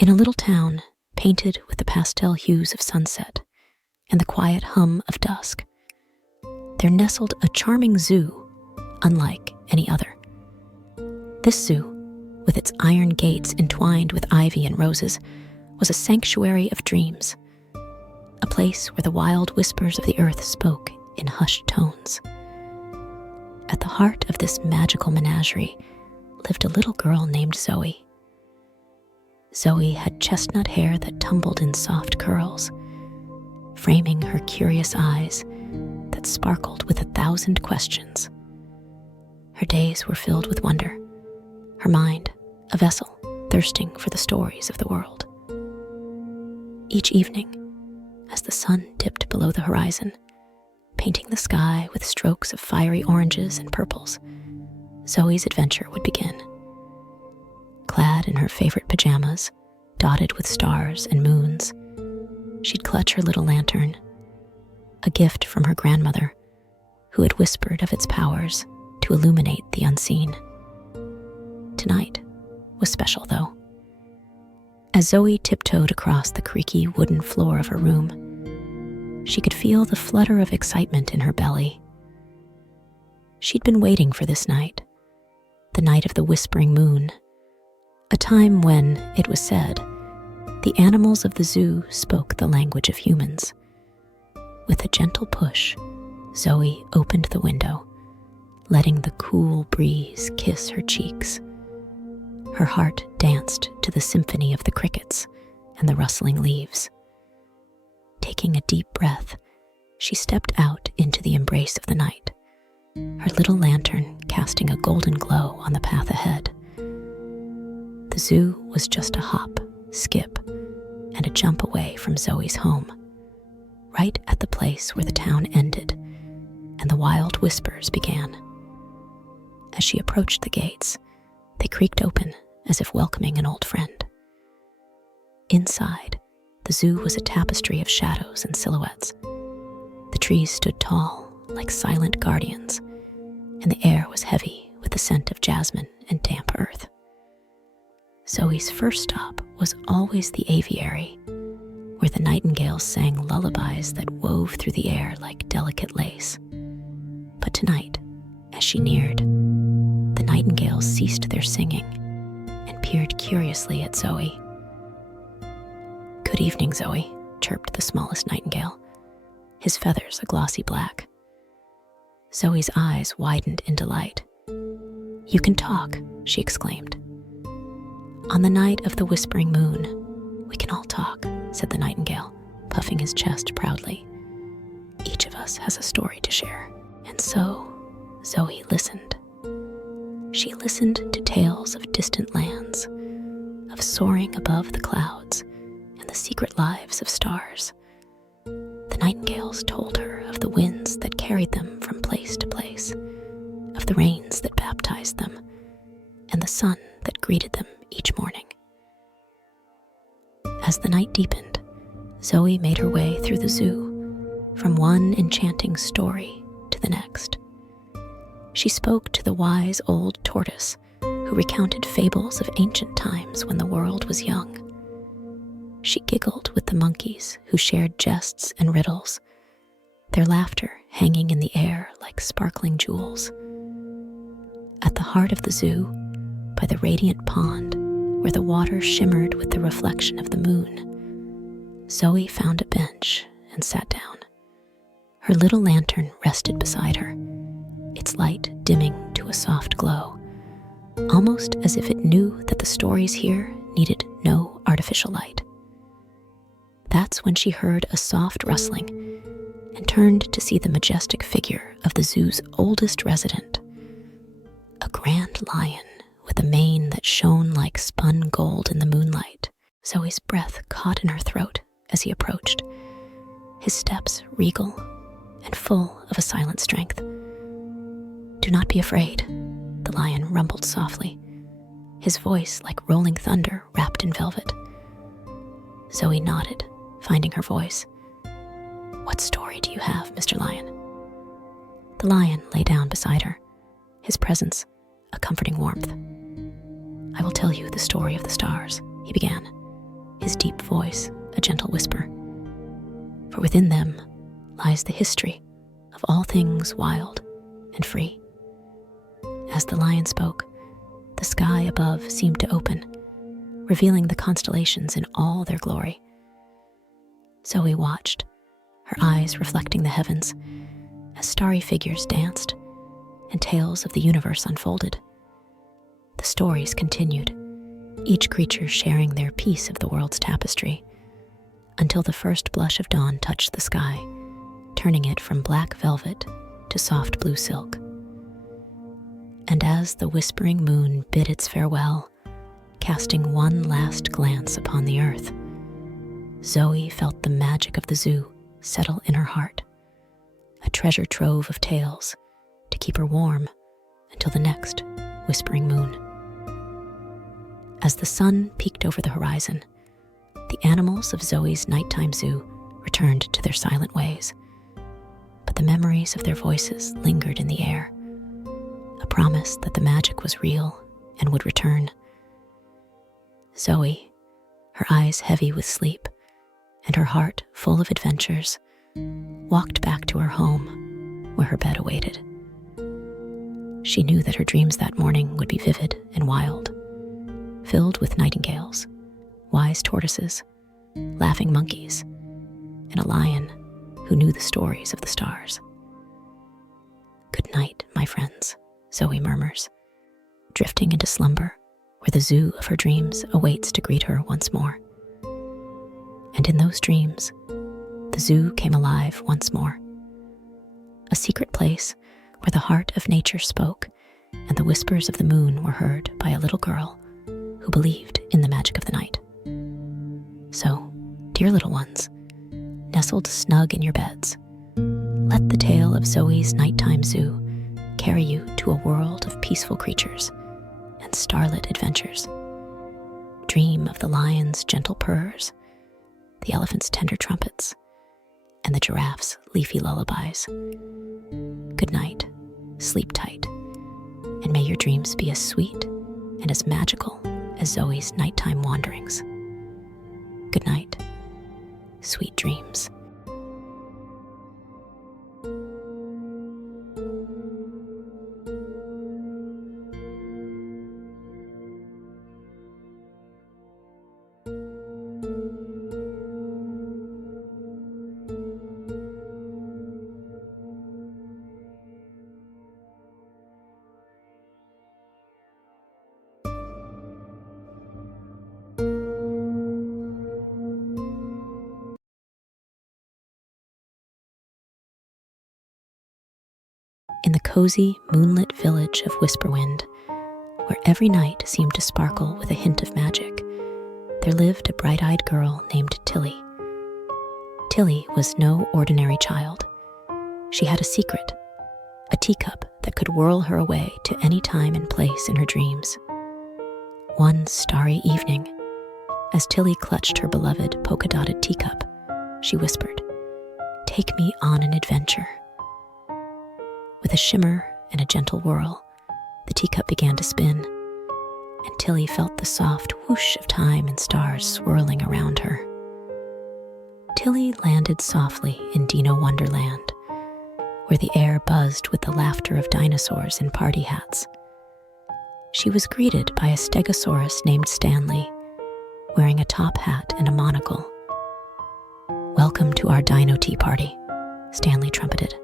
In a little town painted with the pastel hues of sunset and the quiet hum of dusk, there nestled a charming zoo unlike any other. This zoo, with its iron gates entwined with ivy and roses, was a sanctuary of dreams, a place where the wild whispers of the earth spoke in hushed tones. At the heart of this magical menagerie lived a little girl named Zoe. Zoe had chestnut hair that tumbled in soft curls, framing her curious eyes that sparkled with 1,000 questions. Her days were filled with wonder, her mind a vessel thirsting for the stories of the world. Each evening, as the sun dipped below the horizon, painting the sky with strokes of fiery oranges and purples, Zoe's adventure would begin. Clad in her favorite pajamas, dotted with stars and moons, she'd clutch her little lantern, a gift from her grandmother, who had whispered of its powers to illuminate the unseen. Tonight was special, though. As Zoe tiptoed across the creaky wooden floor of her room, she could feel the flutter of excitement in her belly. She'd been waiting for this night, the night of the whispering moon, a time when, it was said, the animals of the zoo spoke the language of humans. With a gentle push, Zoe opened the window, letting the cool breeze kiss her cheeks. Her heart danced to the symphony of the crickets and the rustling leaves. Taking a deep breath, she stepped out into the embrace of the night, her little lantern casting a golden glow on the path ahead. The zoo was just a hop, skip, and a jump away from Zoe's home, right at the place where the town ended and the wild whispers began. As she approached the gates, they creaked open as if welcoming an old friend. Inside, the zoo was a tapestry of shadows and silhouettes. The trees stood tall, like silent guardians, and the air was heavy with the scent of jasmine and damp earth. Zoe's first stop was always the aviary, where the nightingales sang lullabies that wove through the air like delicate lace. But tonight, as she neared, the nightingales ceased their singing and peered curiously at Zoe. "Good evening, Zoe," chirped the smallest nightingale, his feathers a glossy black. Zoe's eyes widened in delight. "You can talk," she exclaimed. "On the night of the whispering moon, we can all talk," said the nightingale, puffing his chest proudly. "Each of us has a story to share." And so, Zoe listened. She listened to tales of distant lands, of soaring above the clouds, and the secret lives of stars. The nightingales told her of the winds that carried them from place to place, of the rains that baptized them, and the sun that greeted them each morning. As the night deepened, Zoe made her way through the zoo, from one enchanting story to the next. She spoke to the wise old tortoise who recounted fables of ancient times when the world was young. She giggled with the monkeys who shared jests and riddles, their laughter hanging in the air like sparkling jewels. At the heart of the zoo, by the radiant pond, where the water shimmered with the reflection of the moon, Zoe found a bench and sat down. Her little lantern rested beside her, its light dimming to a soft glow, almost as if it knew that the stories here needed no artificial light. That's when she heard a soft rustling and turned to see the majestic figure of the zoo's oldest resident, a grand lion with a mane that shone like spun gold in the moonlight. Zoe's breath caught in her throat as he approached, his steps regal and full of a silent strength. "Do not be afraid," the lion rumbled softly, his voice like rolling thunder wrapped in velvet. Zoe nodded, finding her voice. "What story do you have, Mr. Lion?" The lion lay down beside her, his presence a comforting warmth. "I will tell you the story of the stars," he began, his deep voice a gentle whisper. For within them lies the history of all things wild and free. As the lion spoke, the sky above seemed to open, revealing the constellations in all their glory. Zoe watched, her eyes reflecting the heavens, as starry figures danced and tales of the universe unfolded. The stories continued, each creature sharing their piece of the world's tapestry, until the first blush of dawn touched the sky, turning it from black velvet to soft blue silk. And as the whispering moon bid its farewell, casting one last glance upon the earth, Zoe felt the magic of the zoo settle in her heart, a treasure trove of tales to keep her warm until the next whispering moon. As the sun peeked over the horizon, the animals of Zoe's nighttime zoo returned to their silent ways, but the memories of their voices lingered in the air, a promise that the magic was real and would return. Zoe, her eyes heavy with sleep and her heart full of adventures, walked back to her home where her bed awaited. She knew that her dreams that morning would be vivid and wild, filled with nightingales, wise tortoises, laughing monkeys, and a lion who knew the stories of the stars. "Good night, my friends," Zoe murmurs, drifting into slumber where the zoo of her dreams awaits to greet her once more. And in those dreams, the zoo came alive once more, a secret place where the heart of nature spoke and the whispers of the moon were heard by a little girl who believed in the magic of the night. So, dear little ones, nestled snug in your beds, let the tale of Zoe's nighttime zoo carry you to a world of peaceful creatures and starlit adventures. Dream of the lion's gentle purrs, the elephant's tender trumpets, and the giraffe's leafy lullabies. Good night, sleep tight, and may your dreams be as sweet and as magical as Zoe's nighttime wanderings. Good night, sweet dreams. In the cozy, moonlit village of Whisperwind, where every night seemed to sparkle with a hint of magic, there lived a bright-eyed girl named Tilly. Tilly was no ordinary child. She had a secret, a teacup that could whirl her away to any time and place in her dreams. One starry evening, as Tilly clutched her beloved polka-dotted teacup, she whispered, "Take me on an adventure." With a shimmer and a gentle whirl, the teacup began to spin, and Tilly felt the soft whoosh of time and stars swirling around her. Tilly landed softly in Dino Wonderland, where the air buzzed with the laughter of dinosaurs in party hats. She was greeted by a stegosaurus named Stanley, wearing a top hat and a monocle. "Welcome to our dino tea party," Stanley trumpeted.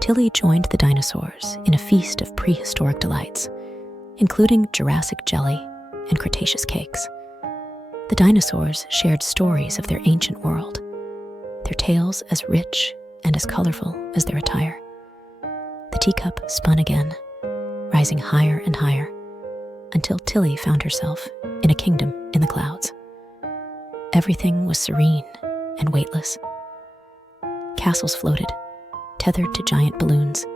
Tilly joined the dinosaurs in a feast of prehistoric delights, including Jurassic jelly and Cretaceous cakes. The dinosaurs shared stories of their ancient world, their tales as rich and as colorful as their attire. The teacup spun again, rising higher and higher, until Tilly found herself in a kingdom in the clouds. Everything was serene and weightless. Castles floated, tethered to giant balloons,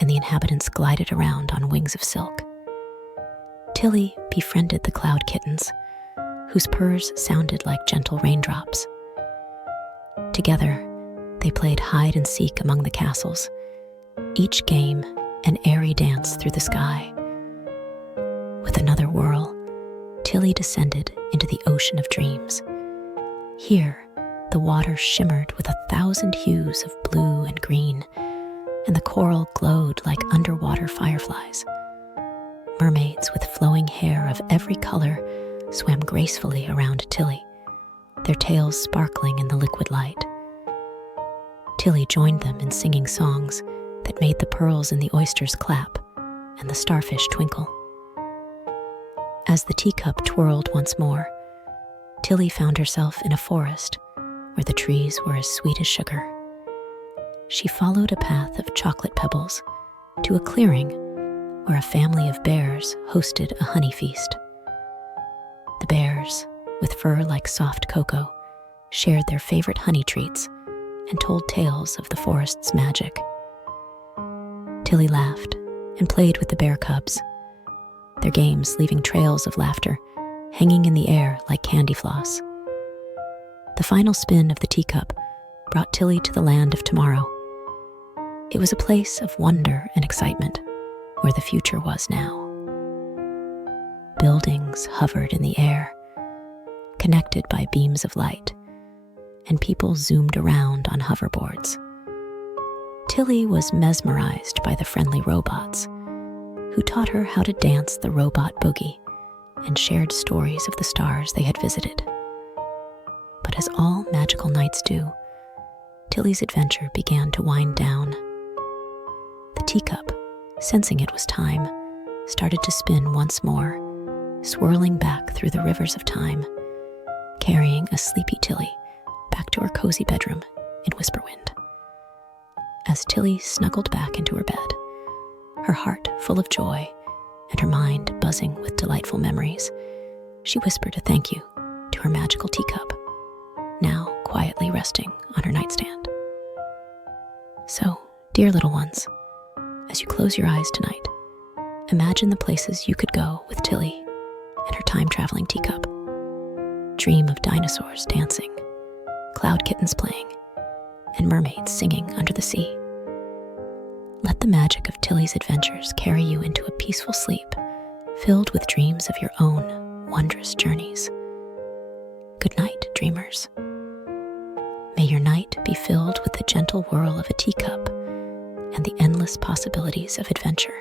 and the inhabitants glided around on wings of silk. Tilly befriended the cloud kittens, whose purrs sounded like gentle raindrops. Together, they played hide and seek among the castles, each game an airy dance through the sky. With another whirl, Tilly descended into the ocean of dreams. Here, the water shimmered with 1,000 hues of blue and green, and the coral glowed like underwater fireflies. Mermaids with flowing hair of every color swam gracefully around Tilly, their tails sparkling in the liquid light. Tilly joined them in singing songs that made the pearls in the oysters clap and the starfish twinkle. As the teacup twirled once more, Tilly found herself in a forest where the trees were as sweet as sugar. She followed a path of chocolate pebbles to a clearing where a family of bears hosted a honey feast. The bears, with fur like soft cocoa, shared their favorite honey treats and told tales of the forest's magic. Tilly laughed and played with the bear cubs, their games leaving trails of laughter hanging in the air like candy floss. The final spin of the teacup brought Tilly to the land of tomorrow. It was a place of wonder and excitement, where the future was now. Buildings hovered in the air, connected by beams of light, and people zoomed around on hoverboards. Tilly was mesmerized by the friendly robots, who taught her how to dance the robot boogie and shared stories of the stars they had visited. But as all magical nights do, Tilly's adventure began to wind down. The teacup, sensing it was time, started to spin once more, swirling back through the rivers of time, carrying a sleepy Tilly back to her cozy bedroom in Whisperwind. As Tilly snuggled back into her bed, her heart full of joy and her mind buzzing with delightful memories, she whispered a thank you to her magical teacup, now quietly resting on her nightstand. So, dear little ones, as you close your eyes tonight, imagine the places you could go with Tilly and her time-traveling teacup. Dream of dinosaurs dancing, cloud kittens playing, and mermaids singing under the sea. Let the magic of Tilly's adventures carry you into a peaceful sleep, filled with dreams of your own wondrous journeys. Good night, dreamers. May your night be filled with the gentle whirl of a teacup and the endless possibilities of adventure.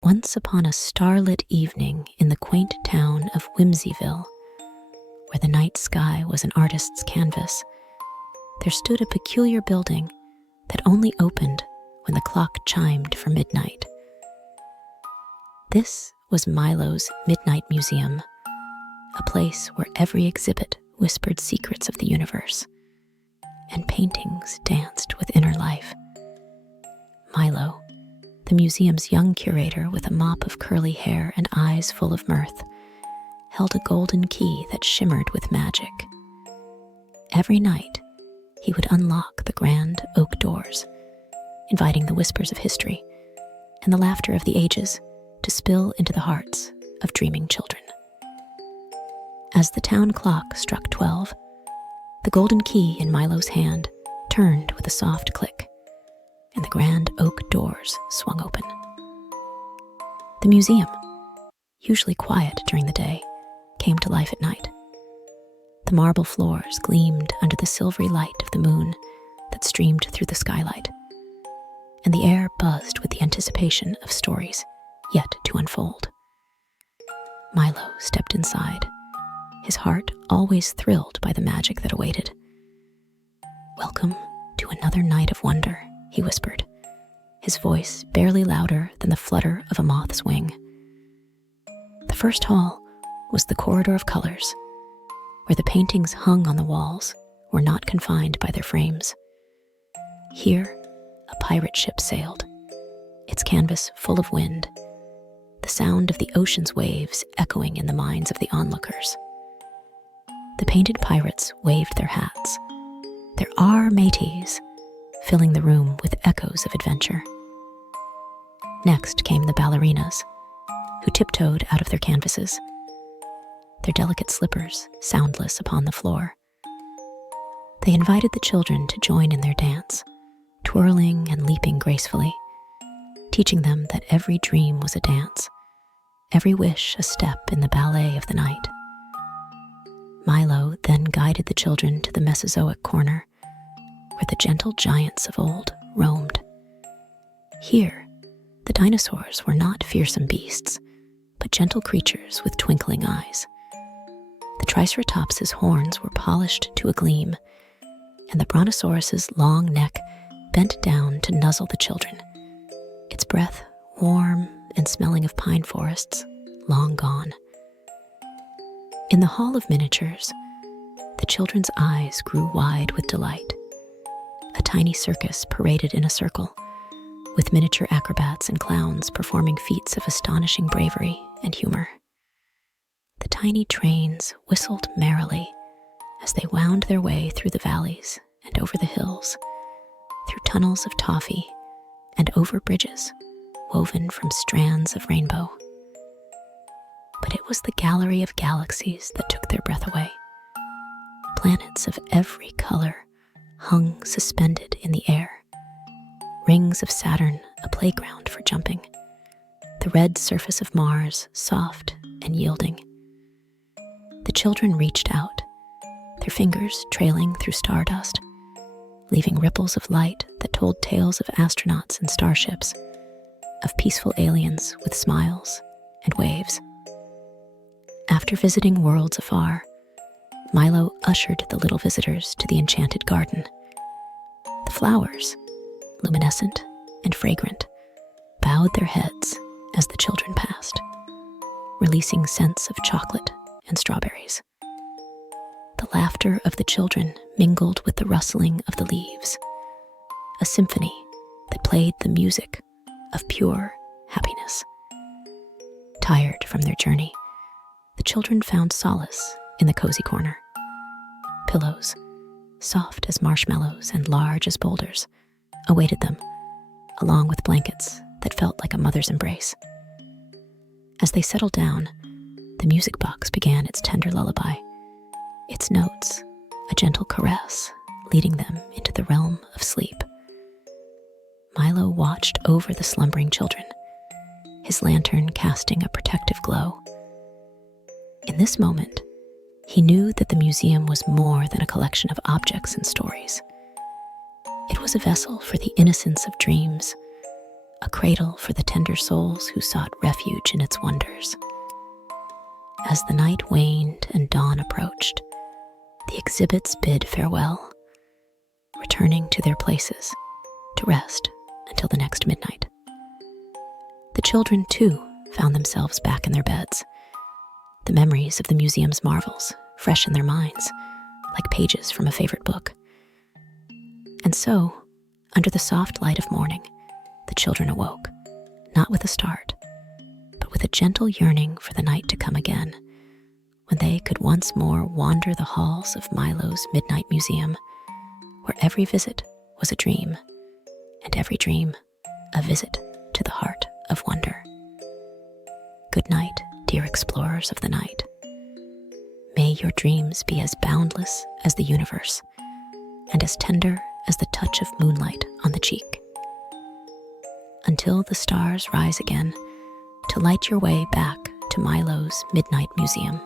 Once upon a starlit evening in the quaint town of Whimsyville, where the night sky was an artist's canvas, there stood a peculiar building that only opened when the clock chimed for midnight. This was Milo's Midnight Museum, a place where every exhibit whispered secrets of the universe, and paintings danced with inner life. Milo, the museum's young curator with a mop of curly hair and eyes full of mirth, held a golden key that shimmered with magic. Every night, he would unlock the grand oak doors, inviting the whispers of history and the laughter of the ages to spill into the hearts of dreaming children. As the town clock struck 12, the golden key in Milo's hand turned with a soft click, and the grand oak doors swung open. The museum, usually quiet during the day, came to life at night. The marble floors gleamed under the silvery light of the moon that streamed through the skylight, and the air buzzed with the anticipation of stories yet to unfold. Milo stepped inside, his heart always thrilled by the magic that awaited. "Welcome to another night of wonder," he whispered, his voice barely louder than the flutter of a moth's wing. The first hall was the corridor of colors, where the paintings hung on the walls were not confined by their frames. Here, a pirate ship sailed, its its canvas full of wind, the sound of the ocean's waves echoing in the minds of the onlookers. The painted pirates waved their hats, their "Our mateys," filling the room with echoes of adventure. Next came the ballerinas, who tiptoed out of their canvases, their delicate slippers soundless upon the floor. They invited the children to join in their dance, twirling and leaping gracefully, teaching them that every dream was a dance, every wish a step in the ballet of the night. Milo then guided the children to the Mesozoic corner, where the gentle giants of old roamed. Here, the dinosaurs were not fearsome beasts, but gentle creatures with twinkling eyes. The Triceratops's horns were polished to a gleam, and the Brontosaurus's long neck bent down to nuzzle the children, its breath warm and smelling of pine forests long gone. In the Hall of Miniatures, the children's eyes grew wide with delight. A tiny circus paraded in a circle, with miniature acrobats and clowns performing feats of astonishing bravery and humor. The tiny trains whistled merrily as they wound their way through the valleys and over the hills, through tunnels of toffee and over bridges woven from strands of rainbow. But it was the gallery of galaxies that took their breath away. Planets of every color hung suspended in the air. Rings of Saturn, a playground for jumping. The red surface of Mars, soft and yielding. The children reached out, their fingers trailing through stardust, leaving ripples of light that told tales of astronauts and starships, of peaceful aliens with smiles and waves. After visiting worlds afar, Milo ushered the little visitors to the enchanted garden. The flowers, luminescent and fragrant, bowed their heads as the children passed, releasing scents of chocolate and strawberries. The laughter of the children mingled with the rustling of the leaves, a symphony that played the music of pure happiness. Tired from their journey, the children found solace in the cozy corner. Pillows, soft as marshmallows and large as boulders, awaited them, along with blankets that felt like a mother's embrace. As they settled down, the music box began its tender lullaby, its notes a gentle caress leading them into the realm of sleep. Milo watched over the slumbering children, his lantern casting a protective glow. In this moment, he knew that the museum was more than a collection of objects and stories. It was a vessel for the innocence of dreams, a cradle for the tender souls who sought refuge in its wonders. As the night waned and dawn approached, the exhibits bid farewell, returning to their places to rest until the next midnight. The children, too, found themselves back in their beds, the memories of the museum's marvels fresh in their minds, like pages from a favorite book. And so, under the soft light of morning, the children awoke, not with a start, but with a gentle yearning for the night to come again, when they could once more wander the halls of Milo's Midnight Museum, where every visit was a dream, and every dream a visit to the heart of wonder. Good night, dear explorers of the night. May your dreams be as boundless as the universe, and as tender as the touch of moonlight on the cheek. Until the stars rise again, to light your way back to Milo's Midnight Museum.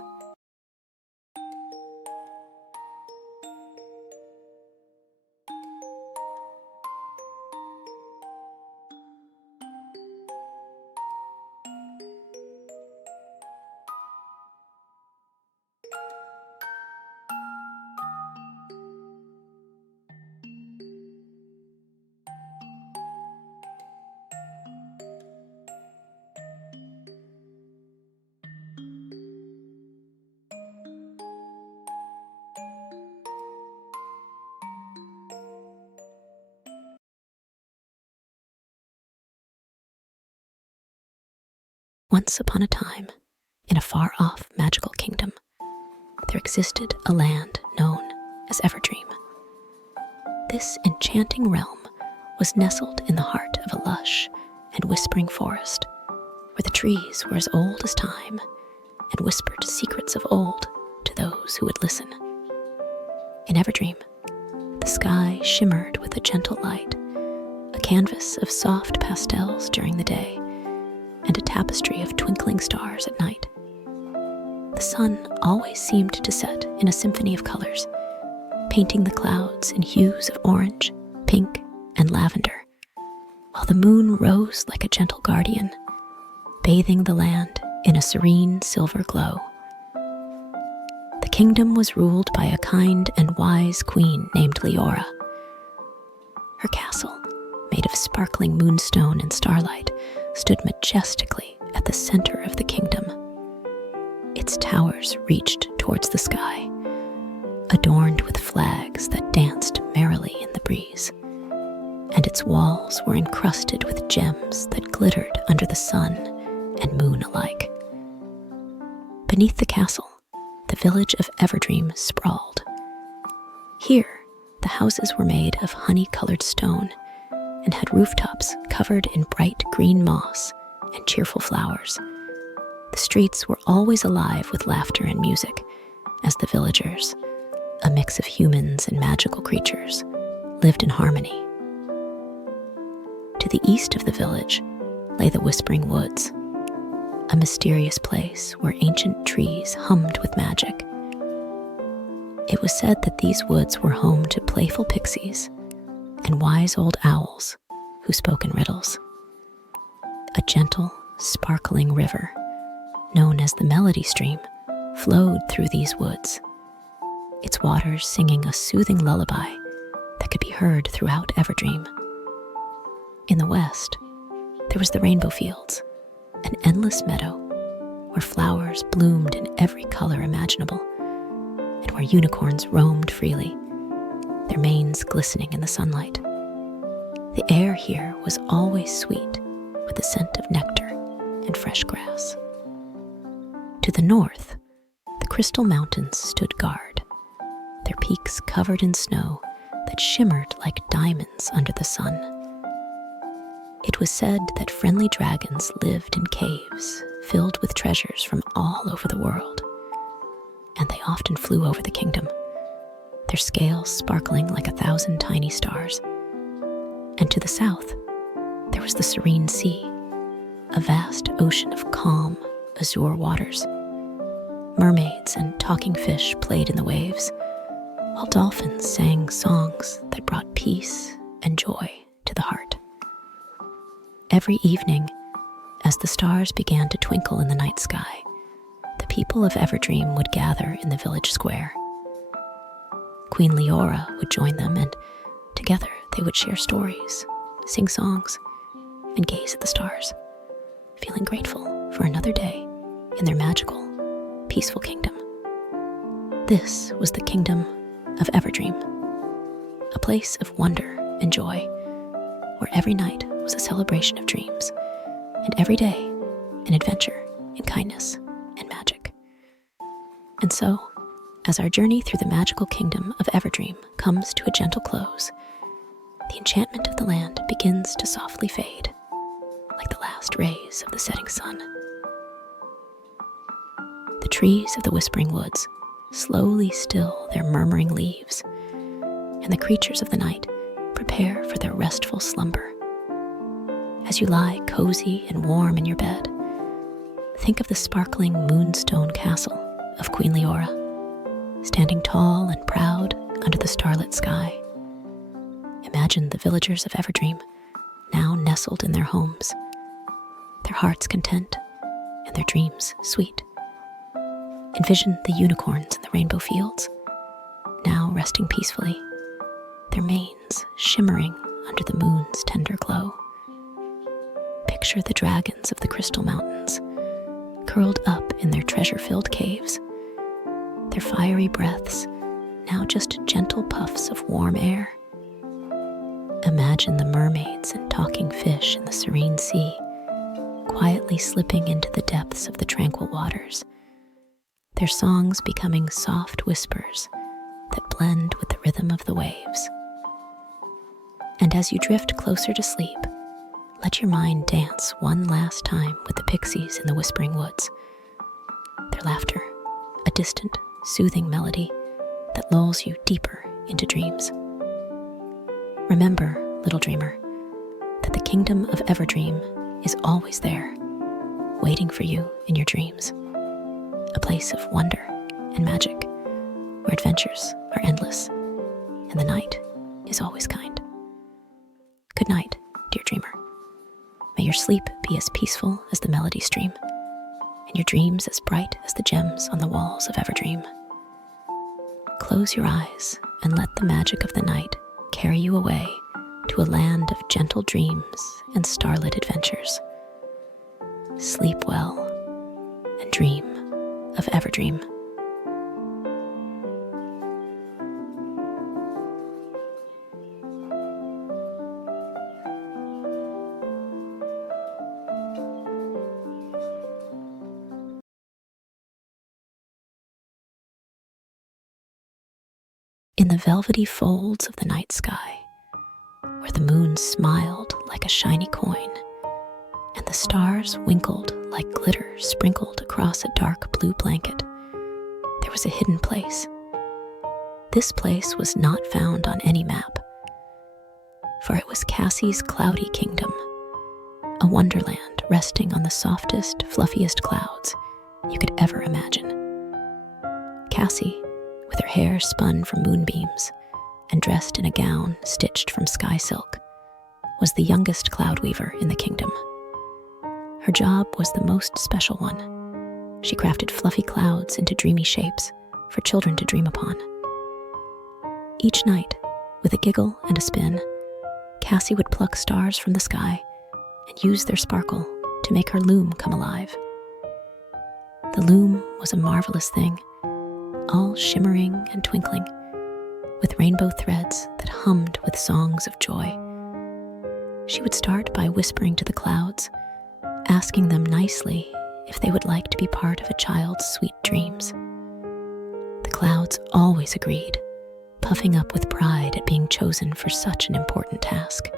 Once upon a time, in a far-off magical kingdom, there existed a land known as Everdream. This enchanting realm was nestled in the heart of a lush and whispering forest, where the trees were as old as time and whispered secrets of old to those who would listen. In Everdream, the sky shimmered with a gentle light, a canvas of soft pastels during the day, and a tapestry of twinkling stars at night. The sun always seemed to set in a symphony of colors, painting the clouds in hues of orange, pink, and lavender, while the moon rose like a gentle guardian, bathing the land in a serene silver glow. The kingdom was ruled by a kind and wise queen named Leora. Her castle, made of sparkling moonstone and starlight, stood majestically at the center of the kingdom. Its towers reached towards the sky, adorned with flags that danced merrily in the breeze, and its walls were encrusted with gems that glittered under the sun and moon alike. Beneath the castle, the village of Everdream sprawled. Here, the houses were made of honey-colored stone and had rooftops covered in bright green moss and cheerful flowers. The streets were always alive with laughter and music, as the villagers, a mix of humans and magical creatures, lived in harmony. To the east of the village lay the Whispering Woods, a mysterious place where ancient trees hummed with magic. It was said that these woods were home to playful pixies and wise old owls who spoke in riddles. A gentle, sparkling river, known as the Melody Stream, flowed through these woods, its waters singing a soothing lullaby that could be heard throughout Everdream. In the west, there was the Rainbow Fields, an endless meadow where flowers bloomed in every color imaginable, and where unicorns roamed freely, their manes glistening in the sunlight. The air here was always sweet, with the scent of nectar and fresh grass. To the north, the Crystal Mountains stood guard, their peaks covered in snow that shimmered like diamonds under the sun. It was said that friendly dragons lived in caves filled with treasures from all over the world, and they often flew over the kingdom, their scales sparkling like 1,000 tiny stars. And to the south, there was the serene sea, a vast ocean of calm, azure waters. Mermaids and talking fish played in the waves, while dolphins sang songs that brought peace and joy to the heart. Every evening, as the stars began to twinkle in the night sky, the people of Everdream would gather in the village square. Queen Leora would join them, and together they would share stories, sing songs, and gaze at the stars, feeling grateful for another day in their magical, peaceful kingdom. This was the kingdom of Everdream, a place of wonder and joy, where every night was a celebration of dreams, and every day an adventure in kindness and magic. And so, as our journey through the magical kingdom of Everdream comes to a gentle close, the enchantment of the land begins to softly fade, like the last rays of the setting sun. The trees of the Whispering Woods slowly still their murmuring leaves, and the creatures of the night prepare for their restful slumber. As you lie cozy and warm in your bed, think of the sparkling moonstone castle of Queen Leora, standing tall and proud under the starlit sky. Imagine the villagers of Everdream, now nestled in their homes, their hearts content and their dreams sweet. Envision the unicorns in the rainbow fields, now resting peacefully, their manes shimmering under the moon's tender glow. Picture the dragons of the Crystal Mountains, curled up in their treasure-filled caves, their fiery breaths now just gentle puffs of warm air. Imagine the mermaids and talking fish in the serene sea, quietly slipping into the depths of the tranquil waters, their songs becoming soft whispers that blend with the rhythm of the waves. And as you drift closer to sleep, let your mind dance one last time with the pixies in the whispering woods. Their laughter, a distant, soothing melody that lulls you deeper into dreams. Remember, little dreamer, that the kingdom of Everdream is always there, waiting for you in your dreams. A place of wonder and magic, where adventures are endless and the night is always kind. Good night, dear dreamer. May your sleep be as peaceful as the melody stream, and your dreams as bright as the gems on the walls of Everdream. Close your eyes and let the magic of the night carry you away to a land of gentle dreams and starlit adventures. Sleep well and dream of Everdream. In the velvety folds of the night sky, where the moon smiled like a shiny coin, and the stars winkled like glitter sprinkled across a dark blue blanket, there was a hidden place. This place was not found on any map, for it was Cassie's cloudy kingdom, a wonderland resting on the softest, fluffiest clouds you could ever imagine. Cassie, with her hair spun from moonbeams and dressed in a gown stitched from sky silk, was the youngest cloud weaver in the kingdom. Her job was the most special one. She crafted fluffy clouds into dreamy shapes for children to dream upon. Each night, with a giggle and a spin, Cassie would pluck stars from the sky and use their sparkle to make her loom come alive. The loom was a marvelous thing, all shimmering and twinkling, with rainbow threads that hummed with songs of joy. She would start by whispering to the clouds, asking them nicely if they would like to be part of a child's sweet dreams. The clouds always agreed, puffing up with pride at being chosen for such an important task.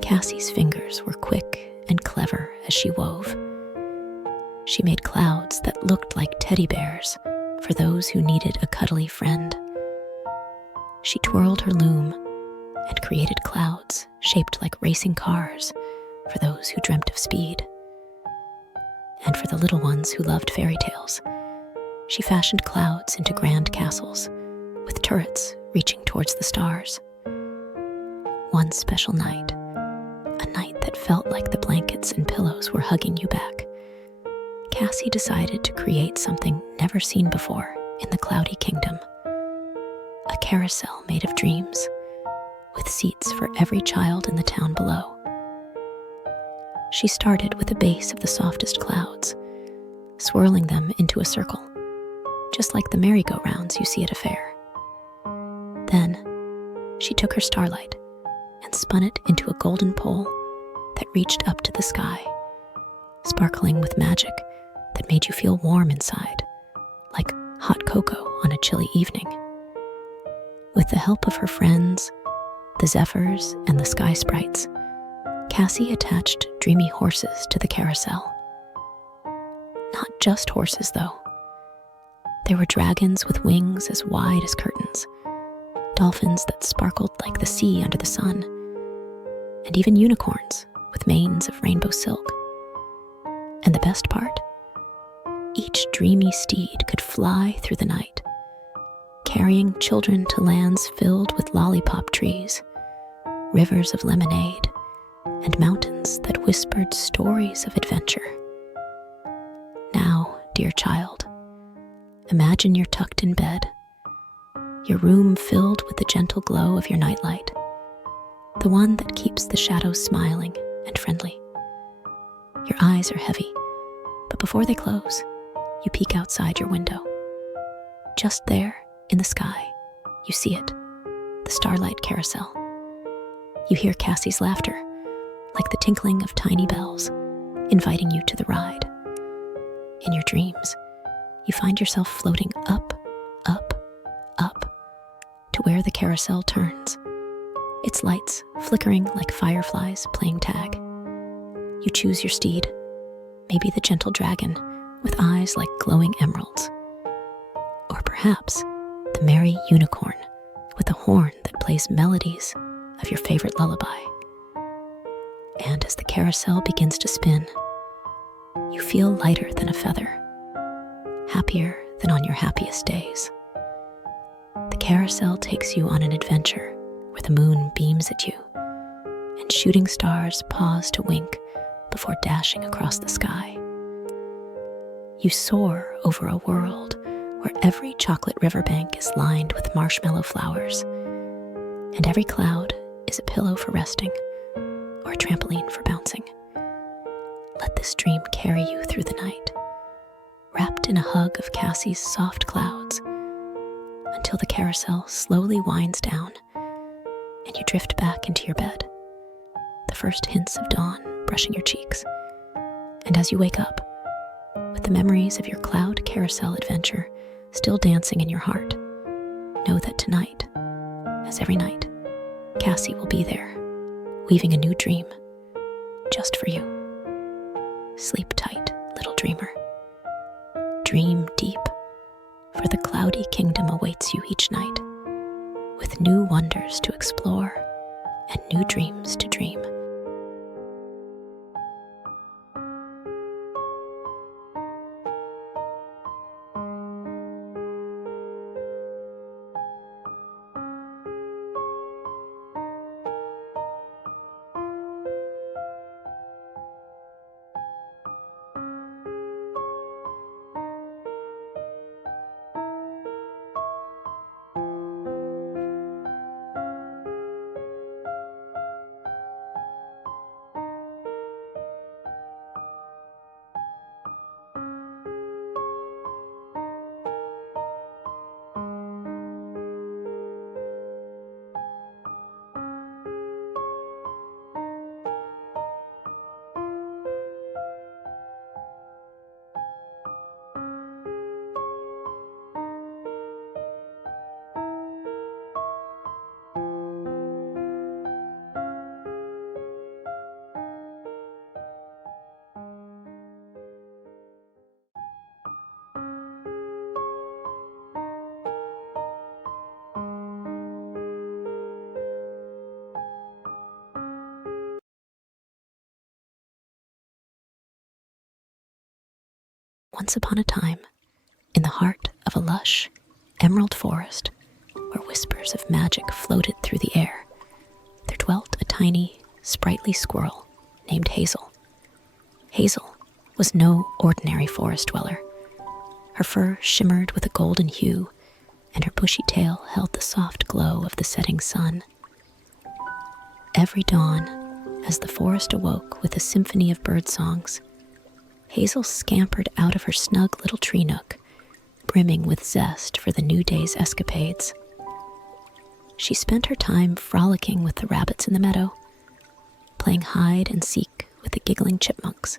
Cassie's fingers were quick and clever as she wove. She made clouds that looked like teddy bears for those who needed a cuddly friend. She twirled her loom and created clouds shaped like racing cars for those who dreamt of speed. And for the little ones who loved fairy tales, she fashioned clouds into grand castles with turrets reaching towards the stars. One special night, a night that felt like the blankets and pillows were hugging you back, Cassie decided to create something never seen before in the cloudy kingdom. A carousel made of dreams, with seats for every child in the town below. She started with a base of the softest clouds, swirling them into a circle, just like the merry-go-rounds you see at a fair. Then, she took her starlight and spun it into a golden pole that reached up to the sky, sparkling with magic that made you feel warm inside, like hot cocoa on a chilly evening. With the help of her friends, the zephyrs and the sky sprites, Cassie attached dreamy horses to the carousel. Not just horses, though. There were dragons with wings as wide as curtains, dolphins that sparkled like the sea under the sun, and even unicorns with manes of rainbow silk. And the best part? Each dreamy steed could fly through the night, carrying children to lands filled with lollipop trees, rivers of lemonade, and mountains that whispered stories of adventure. Now, dear child, imagine you're tucked in bed, your room filled with the gentle glow of your nightlight, the one that keeps the shadows smiling and friendly. Your eyes are heavy, but before they close, you peek outside your window. Just there, in the sky, you see it, the starlight carousel. You hear Cassie's laughter, like the tinkling of tiny bells, inviting you to the ride. In your dreams, you find yourself floating up, up, up, to where the carousel turns, its lights flickering like fireflies playing tag. You choose your steed, maybe the gentle dragon with eyes like glowing emeralds. Or perhaps the merry unicorn with a horn that plays melodies of your favorite lullaby. And as the carousel begins to spin, you feel lighter than a feather, happier than on your happiest days. The carousel takes you on an adventure where the moon beams at you and shooting stars pause to wink before dashing across the sky. You soar over a world where every chocolate riverbank is lined with marshmallow flowers, and every cloud is a pillow for resting or a trampoline for bouncing. Let this dream carry you through the night, wrapped in a hug of Cassie's soft clouds, until the carousel slowly winds down and you drift back into your bed, the first hints of dawn brushing your cheeks. And as you wake up, with the memories of your cloud carousel adventure still dancing in your heart, know that tonight, as every night, Cassie will be there, weaving a new dream just for you. Sleep tight, little dreamer. Dream deep, for the cloudy kingdom awaits you each night, with new wonders to explore and new dreams to dream. Once upon a time, in the heart of a lush, emerald forest, where whispers of magic floated through the air, there dwelt a tiny, sprightly squirrel named Hazel. Hazel was no ordinary forest dweller. Her fur shimmered with a golden hue, and her bushy tail held the soft glow of the setting sun. Every dawn, as the forest awoke with a symphony of bird songs, Hazel scampered out of her snug little tree nook, brimming with zest for the new day's escapades. She spent her time frolicking with the rabbits in the meadow, playing hide and seek with the giggling chipmunks,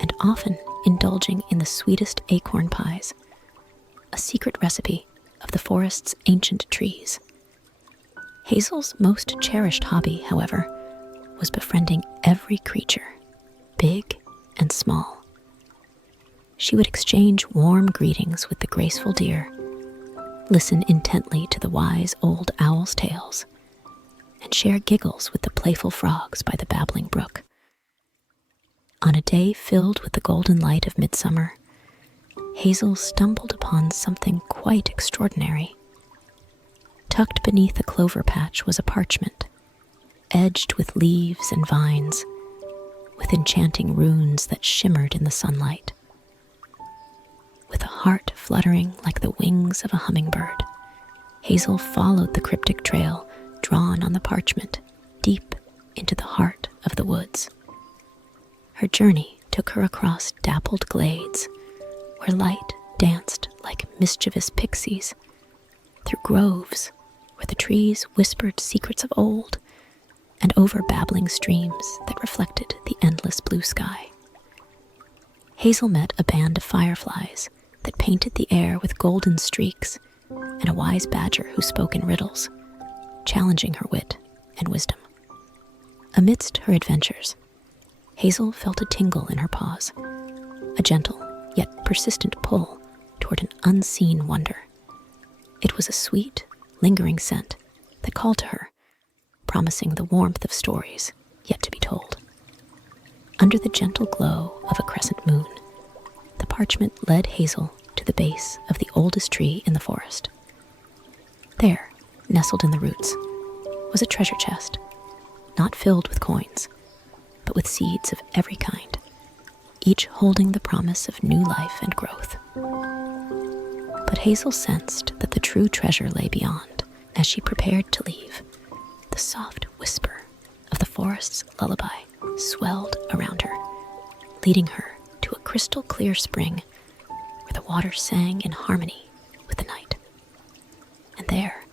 and often indulging in the sweetest acorn pies, a secret recipe of the forest's ancient trees. Hazel's most cherished hobby, however, was befriending every creature, big and small. She would exchange warm greetings with the graceful deer, listen intently to the wise old owl's tales, and share giggles with the playful frogs by the babbling brook. On a day filled with the golden light of midsummer, Hazel stumbled upon something quite extraordinary. Tucked beneath a clover patch was a parchment, edged with leaves and vines, with enchanting runes that shimmered in the sunlight. With a heart fluttering like the wings of a hummingbird, Hazel followed the cryptic trail drawn on the parchment deep into the heart of the woods. Her journey took her across dappled glades where light danced like mischievous pixies, through groves where the trees whispered secrets of old, and over babbling streams that reflected the endless blue sky. Hazel met a band of fireflies that painted the air with golden streaks and a wise badger who spoke in riddles, challenging her wit and wisdom. Amidst her adventures, Hazel felt a tingle in her paws, a gentle yet persistent pull toward an unseen wonder. It was a sweet, lingering scent that called to her, promising the warmth of stories yet to be told. Under the gentle glow of a crescent moon, the parchment led Hazel to the base of the oldest tree in the forest. There, nestled in the roots, was a treasure chest, not filled with coins, but with seeds of every kind, each holding the promise of new life and growth. But Hazel sensed that the true treasure lay beyond. As she prepared to leave, the soft whisper of the forest's lullaby swelled around her, leading her to a crystal-clear spring where the water sang in harmony with the night. And there,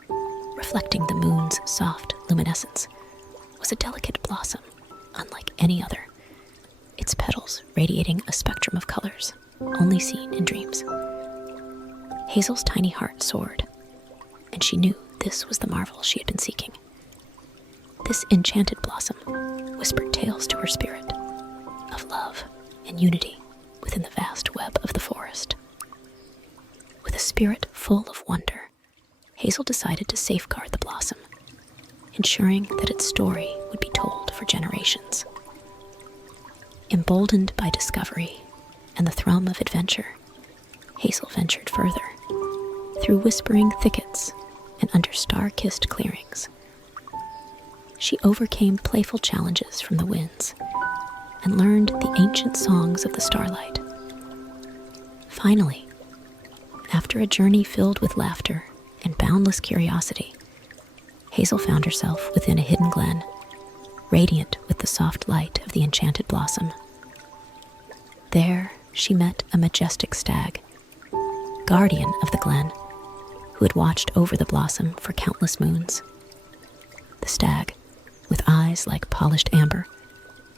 reflecting the moon's soft luminescence, was a delicate blossom unlike any other, its petals radiating a spectrum of colors only seen in dreams. Hazel's tiny heart soared, and she knew this was the marvel she had been seeking. This enchanted blossom whispered tales to her spirit of love and unity within the vast web of the forest. With a spirit full of wonder, Hazel decided to safeguard the blossom, ensuring that its story would be told for generations. Emboldened by discovery and the thrum of adventure, Hazel ventured further, through whispering thickets and under star-kissed clearings. She overcame playful challenges from the winds and learned the ancient songs of the starlight. Finally, after a journey filled with laughter and boundless curiosity, Hazel found herself within a hidden glen, radiant with the soft light of the enchanted blossom. There, she met a majestic stag, guardian of the glen, who had watched over the blossom for countless moons. The stag, with eyes like polished amber,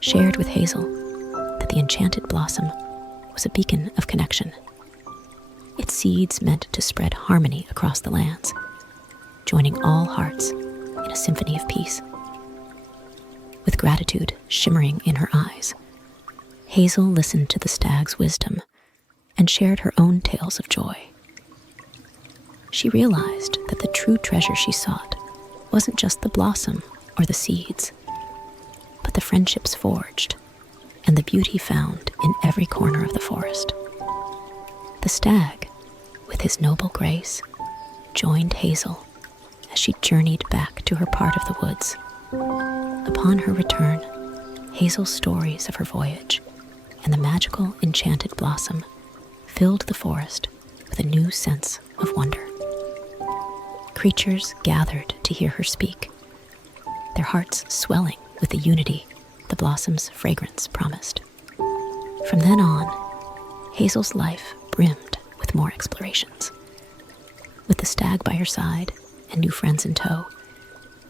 shared with Hazel that the enchanted blossom was a beacon of connection. Its seeds meant to spread harmony across the lands, joining all hearts in a symphony of peace. With gratitude shimmering in her eyes, Hazel listened to the stag's wisdom and shared her own tales of joy. She realized that the true treasure she sought wasn't just the blossom or the seeds, but the friendships forged and the beauty found in every corner of the forest. The stag, with his noble grace, joined Hazel as she journeyed back to her part of the woods. Upon her return, Hazel's stories of her voyage and the magical enchanted blossom filled the forest with a new sense of wonder. Creatures gathered to hear her speak, their hearts swelling with the unity the blossom's fragrance promised. From then on, Hazel's life brimmed with more explorations. With the stag by her side and new friends in tow,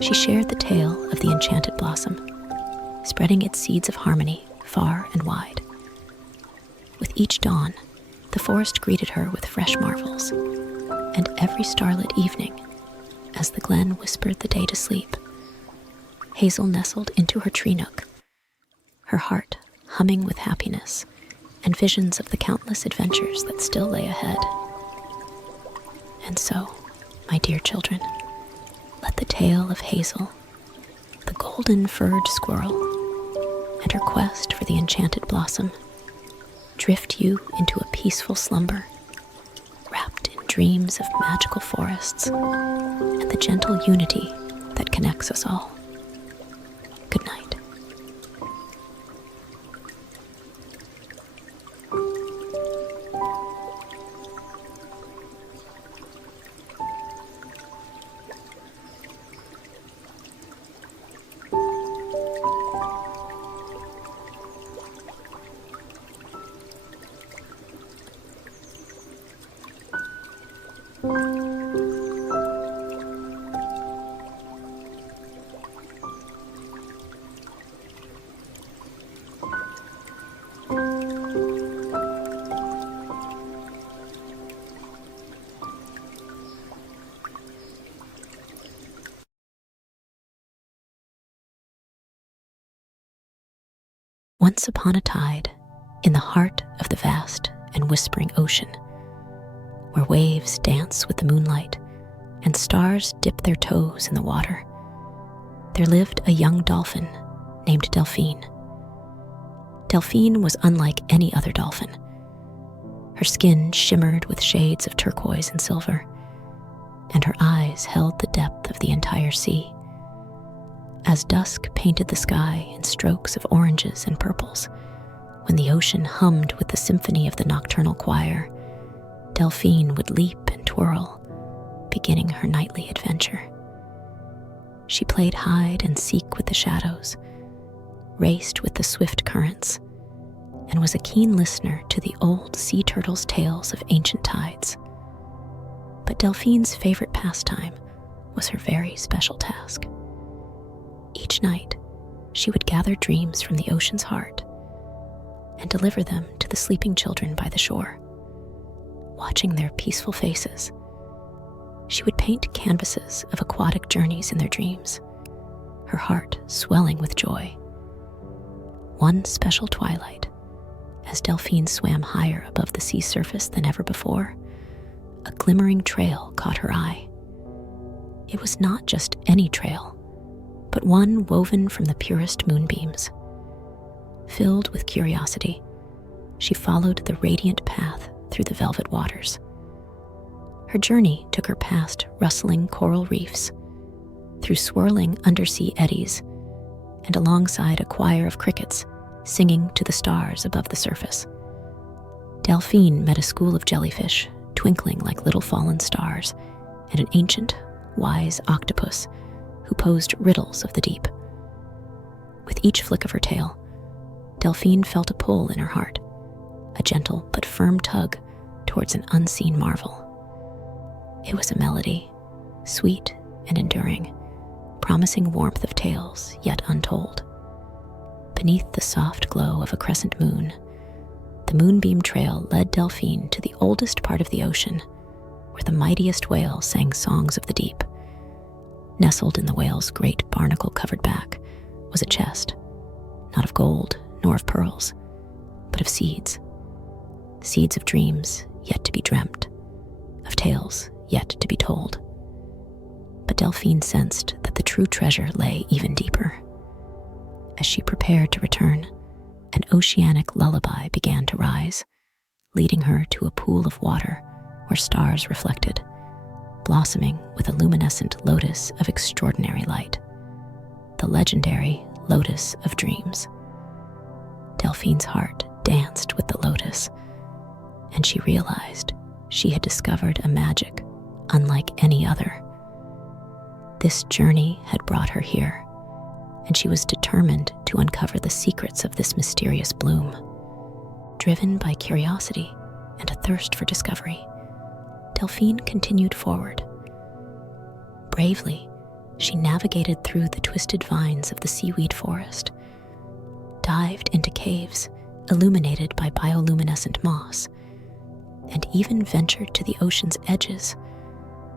she shared the tale of the enchanted blossom, spreading its seeds of harmony far and wide. With each dawn, the forest greeted her with fresh marvels, and every starlit evening, as the glen whispered the day to sleep, Hazel nestled into her tree nook, her heart humming with happiness and visions of the countless adventures that still lay ahead. And so, my dear children, let the tale of Hazel, the golden-furred squirrel, and her quest for the enchanted blossom drift you into a peaceful slumber, wrapped in dreams of magical forests and the gentle unity that connects us all. Good night. Once upon a tide, in the heart of the vast and whispering ocean, where waves dance with the moonlight and stars dip their toes in the water, there lived a young dolphin named Delphine. Delphine was unlike any other dolphin. Her skin shimmered with shades of turquoise and silver, and her eyes held the depth of the entire sea. As dusk painted the sky in strokes of oranges and purples, when the ocean hummed with the symphony of the nocturnal choir, Delphine would leap and twirl, beginning her nightly adventure. She played hide and seek with the shadows, raced with the swift currents, and was a keen listener to the old sea turtles' tales of ancient tides. But Delphine's favorite pastime was her very special task. Each night, she would gather dreams from the ocean's heart and deliver them to the sleeping children by the shore. Watching their peaceful faces, she would paint canvases of aquatic journeys in their dreams, her heart swelling with joy. One special twilight, as Delphine swam higher above the sea surface than ever before, a glimmering trail caught her eye. It was not just any trail, but one woven from the purest moonbeams. Filled with curiosity, she followed the radiant path through the velvet waters. Her journey took her past rustling coral reefs, through swirling undersea eddies, and alongside a choir of crickets singing to the stars above the surface. Delphine met a school of jellyfish twinkling like little fallen stars, and an ancient, wise octopus who posed riddles of the deep. With each flick of her tail, Delphine felt a pull in her heart, a gentle but firm tug towards an unseen marvel. It was a melody, sweet and enduring, promising warmth of tales yet untold. Beneath the soft glow of a crescent moon, the moonbeam trail led Delphine to the oldest part of the ocean, where the mightiest whale sang songs of the deep. Nestled in the whale's great barnacle-covered back was a chest, not of gold nor of pearls, but of seeds. Seeds of dreams yet to be dreamt, of tales yet to be told. But Delphine sensed that the true treasure lay even deeper. As she prepared to return, an oceanic lullaby began to rise, leading her to a pool of water where stars reflected, blossoming with a luminescent lotus of extraordinary light, the legendary Lotus of Dreams. Delphine's heart danced with the lotus, and she realized she had discovered a magic unlike any other. This journey had brought her here, and she was determined to uncover the secrets of this mysterious bloom. Driven by curiosity and a thirst for discovery, Delphine continued forward. Bravely, she navigated through the twisted vines of the seaweed forest, dived into caves illuminated by bioluminescent moss, and even ventured to the ocean's edges,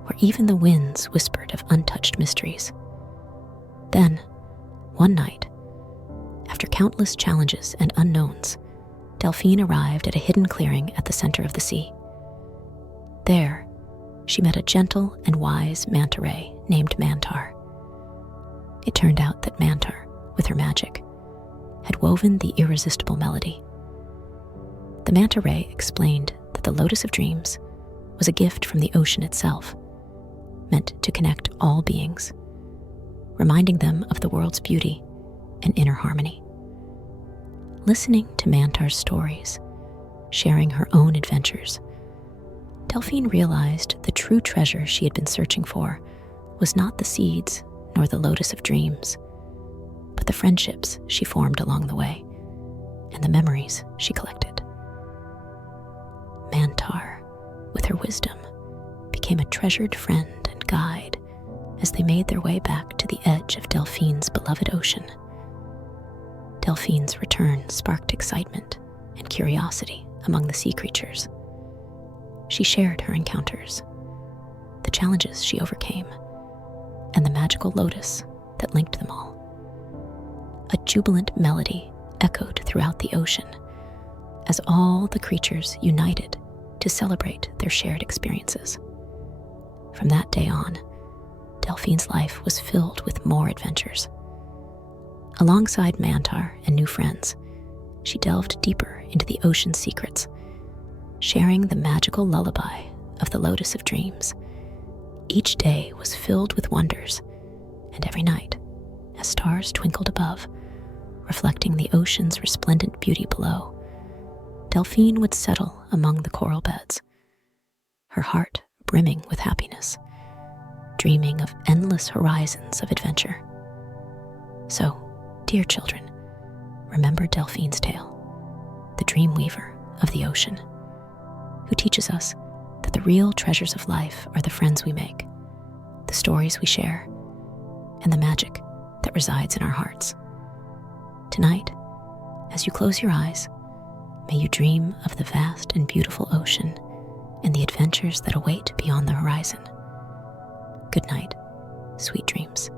where even the winds whispered of untouched mysteries. Then, one night, after countless challenges and unknowns, Delphine arrived at a hidden clearing at the center of the sea. There, she met a gentle and wise manta ray named Mantar. It turned out that Mantar, with her magic, had woven the irresistible melody. The manta ray explained that the Lotus of Dreams was a gift from the ocean itself, meant to connect all beings, reminding them of the world's beauty and inner harmony. Listening to Mantar's stories, sharing her own adventures, Delphine realized the true treasure she had been searching for was not the seeds nor the Lotus of Dreams, but the friendships she formed along the way and the memories she collected. Mantar, with her wisdom, became a treasured friend and guide as they made their way back to the edge of Delphine's beloved ocean. Delphine's return sparked excitement and curiosity among the sea creatures. She shared her encounters, the challenges she overcame, and the magical lotus that linked them all. A jubilant melody echoed throughout the ocean as all the creatures united to celebrate their shared experiences. From that day on, Delphine's life was filled with more adventures. Alongside Mantar and new friends, she delved deeper into the ocean's secrets, sharing the magical lullaby of the Lotus of Dreams. Each day was filled with wonders, and every night, as stars twinkled above, reflecting the ocean's resplendent beauty below, Delphine would settle among the coral beds, her heart brimming with happiness, dreaming of endless horizons of adventure. So, dear children, remember Delphine's tale, the dream weaver of the ocean, who teaches us that the real treasures of life are the friends we make, the stories we share, and the magic that resides in our hearts. Tonight, as you close your eyes, may you dream of the vast and beautiful ocean and the adventures that await beyond the horizon. Good night, sweet dreams.